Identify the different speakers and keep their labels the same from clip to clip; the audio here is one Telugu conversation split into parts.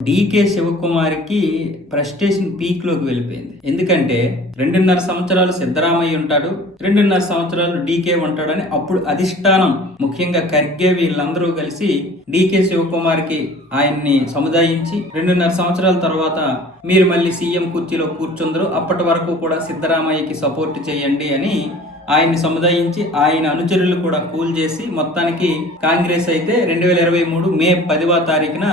Speaker 1: డీకే శివకుమార్కి ఫ్రస్ట్రేషన్ పీక్లోకి వెళ్ళిపోయింది. ఎందుకంటే రెండున్నర సంవత్సరాలు సిద్ధరామయ్య ఉంటాడు రెండున్నర సంవత్సరాలు డీకే ఉంటాడని అప్పుడు అధిష్టానం ముఖ్యంగా ఖర్గే వీళ్ళందరూ కలిసి డీకే శివకుమార్కి ఆయన్ని సముదాయించి రెండున్నర సంవత్సరాల తర్వాత మీరు మళ్ళీ సీఎం కుర్చీలో కూర్చుందరు అప్పటి వరకు కూడా సిద్ధరామయ్యకి సపోర్ట్ చేయండి అని ఆయన్ని సముదాయించి ఆయన అనుచరులు కూడా కూల్ చేసి మొత్తానికి కాంగ్రెస్ అయితే రెండు వేల ఇరవై మూడు మే పదివ తారీఖున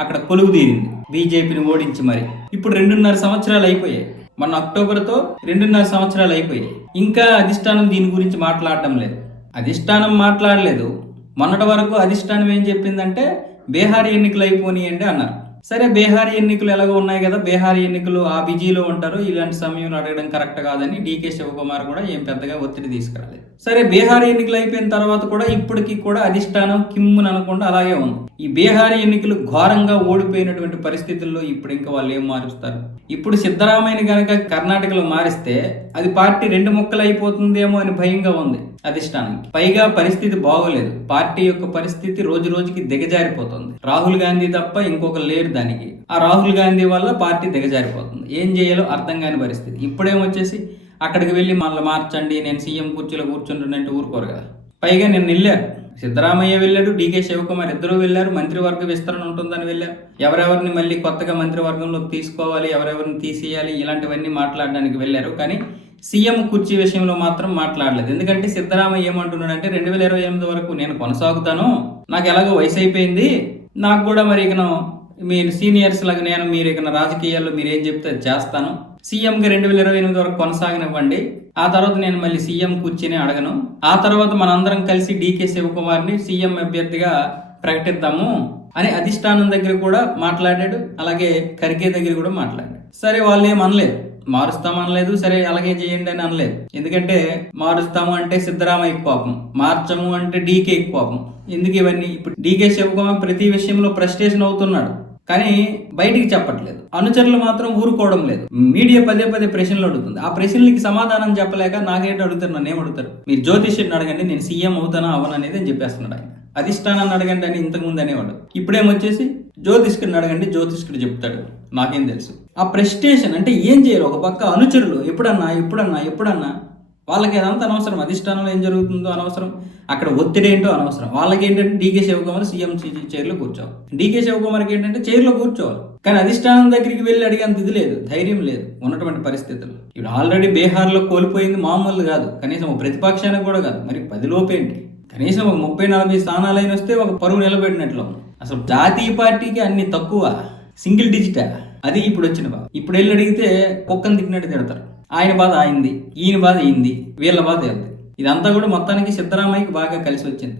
Speaker 1: అక్కడ కొలువు తీరింది. బీజేపీని ఓడించి మరి. ఇప్పుడు రెండున్నర సంవత్సరాలు అయిపోయాయి. మొన్న అక్టోబర్తో రెండున్నర సంవత్సరాలు అయిపోయాయి. ఇంకా అధిష్టానం దీని గురించి మాట్లాడటం లేదు. అధిష్టానం మాట్లాడలేదు. మొన్నటి వరకు అధిష్టానం ఏం చెప్పిందంటే బీహార్ ఎన్నికలు అయిపోనియండి అన్నారు. సరే బీహార్ ఎన్నికలు ఎలాగో ఉన్నాయి కదా. బీహార్ ఎన్నికలు ఆ బిజీలో ఉంటారు. ఇలాంటి సమయంలో అడగడం కరెక్ట్ కాదని డీకే శివకుమార్ కూడా ఏం పెద్దగా ఒత్తిడి తీసుకురాలేదు. సరే బీహార్ ఎన్నికలు అయిపోయిన తర్వాత కూడా ఇప్పటికీ కూడా అధిష్టానం కిమ్ముని అనకుండా అలాగే ఉంది. ఈ బీహార్ ఎన్నికలు ఘోరంగా ఓడిపోయినటువంటి పరిస్థితుల్లో ఇప్పుడు ఇంకా వాళ్ళు ఏం మారుస్తారు? ఇప్పుడు సిద్ధరామయ్యని గనక కర్ణాటకలో మారిస్తే అది పార్టీ రెండు ముక్కలు అయిపోతుందేమో అని భయంగా ఉంది అధిష్టానానికి. పైగా పరిస్థితి బాగోలేదు. పార్టీ యొక్క పరిస్థితి రోజు రోజుకి దిగజారిపోతుంది. రాహుల్ గాంధీ తప్ప ఇంకొక లేరు దానికి. ఆ రాహుల్ గాంధీ వల్ల పార్టీ దిగజారిపోతుంది. ఏం చేయాలో అర్థం కాని పరిస్థితి. ఇప్పుడేమొచ్చేసి అక్కడికి వెళ్ళి మళ్ళీ మార్చండి నేను సీఎం కుర్చీలో కూర్చుంటున్నట్టు ఊరుకోరు కదా. పైగా నేను వెళ్ళాను సిద్ధరామయ్య వెళ్ళాడు డీకే శివకుమార్ ఇద్దరూ వెళ్ళారు మంత్రివర్గ విస్తరణ ఉంటుందని వెళ్ళారు. ఎవరెవరిని మళ్ళీ కొత్తగా మంత్రివర్గంలోకి తీసుకోవాలి ఎవరెవరిని తీసేయాలి ఇలాంటివన్నీ మాట్లాడడానికి వెళ్ళారు. కానీ సీఎం కుర్చీ విషయంలో మాత్రం మాట్లాడలేదు. ఎందుకంటే సిద్ధరామయ్య ఏమంటున్నాడంటే రెండు వేల ఇరవై ఎనిమిది వరకు నేను కొనసాగుతాను. నాకు ఎలాగో వయసు అయిపోయింది. నాకు కూడా మరి ఇకను మీరు సీనియర్స్ లాగా నేను మీరు ఇక రాజకీయాల్లో మీరు ఏం చెప్తే చేస్తాను. సీఎంకి రెండు వేల ఇరవై ఎనిమిది వరకు కొనసాగనివ్వండి. ఆ తర్వాత నేను మళ్ళీ సీఎం కూర్చుని అడగను. ఆ తర్వాత మనందరం కలిసి డీకే శివకుమార్ని సీఎం అభ్యర్థిగా ప్రకటిద్దాము అని అధిష్టానం దగ్గర కూడా మాట్లాడాడు. అలాగే ఖర్గే దగ్గర కూడా మాట్లాడాడు. సరే వాళ్ళు ఏం అనలేదు. మారుస్తాం అనలేదు. సరే అలాగే చేయండి అని అనలేదు. ఎందుకంటే మారుస్తాము అంటే సిద్ధరామయ్య కోపం. మార్చము అంటే డీకే కోపం. ఎందుకు ఇవన్నీ? ఇప్పుడు డీకే శివకుమార్ ప్రతి విషయంలో ఫ్రస్ట్రేషన్ అవుతున్నాడు. కానీ బయటికి చెప్పట్లేదు. అనుచరులు మాత్రం ఊరుకోవడం లేదు. మీడియా పదే పదే ప్రశ్నలు అడుగుతుంది. ఆ ప్రశ్నలకి సమాధానం చెప్పలేక నాకేంటి అడుగుతారు నన్ను ఏమడుగుతారు అడుగుతారు? మీరు జ్యోతిష్యుడిని అడగండి నేను సీఎం అవుతానా అవను అనేది అని చెప్పేస్తున్నాడు ఆయన. అధిష్టానాన్ని అడగండి అని ఇంతకు ముందు అనేవాడు ఇప్పుడేమొచ్చేసి జ్యోతిష్కుడిని అడగండి జ్యోతిష్కుడు చెప్తాడు. నాకేం తెలుసు. ఆ ప్రెస్టేషన్ అంటే ఏం చేయరు? ఒక పక్క అనుచరులు ఎప్పుడన్నా ఎప్పుడన్నా ఎప్పుడన్నా వాళ్ళకి అదంతా అనవసరం? అధిష్టానంలో ఏం జరుగుతుందో అనవసరం. అక్కడ ఒత్తిడి ఏంటో అనవసరం. వాళ్ళకి ఏంటంటే డీకే శివకుమార్ సీఎం చైర్లో కూర్చోవాలి. డీకే శివకుమార్కి ఏంటంటే చైర్లో కూర్చోవాలి. కానీ అధిష్టానం దగ్గరికి వెళ్ళి అడిగేంత ఇది లేదు. ధైర్యం లేదు ఉన్నటువంటి పరిస్థితులు ఇప్పుడు ఆల్రెడీ బీహార్లో కోల్పోయింది మామూలు కాదు. కనీసం ప్రతిపక్షానికి కూడా కాదు. మరి పది లోపేంటి? కనీసం ఒక ముప్పై నలభై స్థానాలైన వస్తే ఒక పరువు నిలబెట్టినట్లు అసలు జాతీయ పార్టీకి అన్ని తక్కువ. Single digit. అది ఇప్పుడు వచ్చిన బాబు. ఇప్పుడు వెళ్ళి అడిగితే కుక్కని తిట్టినట్టు తిడతారు. ఆయన బాధ అయింది ఈయన బాధ అయింది వీళ్ళ బాధ అయింది. ఇదంతా కూడా మొత్తానికి సిద్ధరామయ్యకి బాగా కలిసి వచ్చింది.